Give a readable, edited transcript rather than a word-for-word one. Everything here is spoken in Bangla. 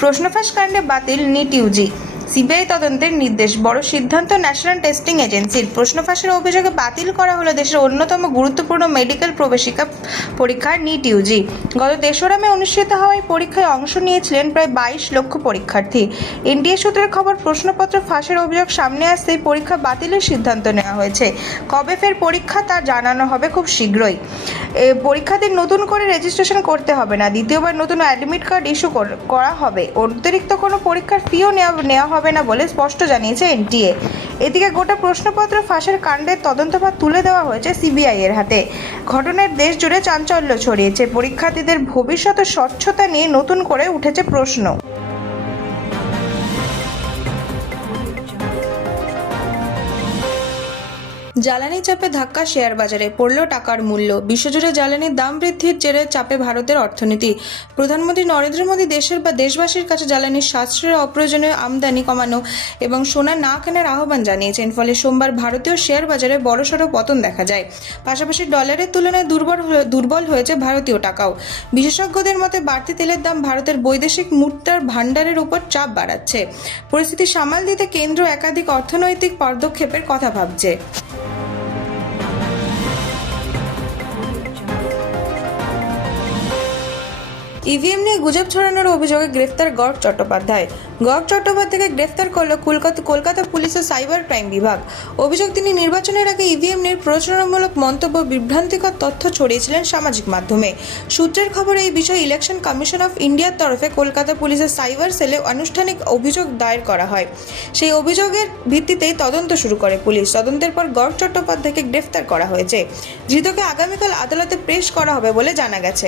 প্রশ্নফাঁস কাণ্ডে বাতিল নিট ইউজি, সিবিআই তদন্তের নির্দেশ। বড় সিদ্ধান্ত ন্যাশনাল টেস্টিং এজেন্সির। প্রশ্নফাঁসের অভিযোগে বাতিল করা হলো দেশের অন্যতম গুরুত্বপূর্ণ মেডিকেল প্রবেশিকা পরীক্ষা নিট ইউজি। গত 3রা মে অনুষ্ঠিত হওয়া এই পরীক্ষায় অংশ নিয়েছিলেন প্রায় 22 লক্ষ পরীক্ষার্থী। এনটিএ সূত্রের খবর, প্রশ্নপত্র ফাঁসের অভিযোগ সামনে আসতেই পরীক্ষা বাতিলের সিদ্ধান্ত নেওয়া হয়েছে। কবে ফের পরীক্ষা তা জানানো হবে খুব শীঘ্রই। পরীক্ষার্থীর নতুন করে রেজিস্ট্রেশন করতে হবে না, দ্বিতীয়বার নতুন অ্যাডমিট কার্ড ইস্যু করা হবে। অতিরিক্ত কোনো পরীক্ষার ফিও নেওয়া হবে না বলে স্পষ্ট জানিয়েছে এনটিএ। এদিকে গোটা প্রশ্নপত্র ফাঁসের কাণ্ডের তদন্তভার তুলে দেওয়া হয়েছে সিবিআই এর হাতে। ঘটনার দেশ জুড়ে চাঞ্চল্য ছড়িয়েছে। পরীক্ষার্থীদের ভবিষ্যৎ স্বচ্ছতা নিয়ে নতুন করে উঠেছে প্রশ্ন। জ্বালানি চাপে ধাক্কা শেয়ার বাজারে, পড়ল টাকার মূল্য। বিশ্বজুড়ে জ্বালানির দাম বৃদ্ধির জেরে চাপে ভারতের অর্থনীতি। প্রধানমন্ত্রী নরেন্দ্র মোদী দেশবাসীর কাছে জ্বালানির সাশ্রয়ের অপ্রয়োজনীয় আমদানি কমানো এবং সোনা না কেনার আহ্বান জানিয়েছেন। ফলে সোমবার ভারতীয় শেয়ার বাজারে বড়সড় পতন দেখা যায়। পাশাপাশি ডলারের তুলনায় দুর্বল হয়েছে ভারতীয় টাকাও। বিশেষজ্ঞদের মতে বাড়তি তেলের দাম ভারতের বৈদেশিক মুদ্রার ভাণ্ডারের উপর চাপ বাড়াচ্ছে। পরিস্থিতি সামাল দিতে কেন্দ্র একাধিক অর্থনৈতিক পদক্ষেপের কথা ভাবছে। ইভিএম নিয়ে গুজব ছড়ানোর অভিযোগে গ্রেফতার গর্গ চট্টোপাধ্যায়। গর্গ চট্টোপাধ্যায়কে গ্রেফতার করল কলকাতা পুলিশের সাইবার ক্রাইম বিভাগ। অভিযোগ, তিনি নির্বাচনের আগে ইভিএম নিয়ে প্ররোচনামূলক মন্তব্য, বিভ্রান্তিকর তথ্য ছড়িয়েছিলেন সামাজিক মাধ্যমে। সূত্রের খবর, এই বিষয়ে ইলেকশন কমিশন অফ ইন্ডিয়ার তরফে কলকাতা পুলিশের সাইবার সেলে আনুষ্ঠানিক অভিযোগ দায়ের করা হয়। সেই অভিযোগের ভিত্তিতেই তদন্ত শুরু করে পুলিশ। তদন্তের পর গর্গ চট্টোপাধ্যায়কে গ্রেফতার করা হয়েছে। ধৃতকে আগামীকাল আদালতে পেশ করা হবে বলে জানা গেছে।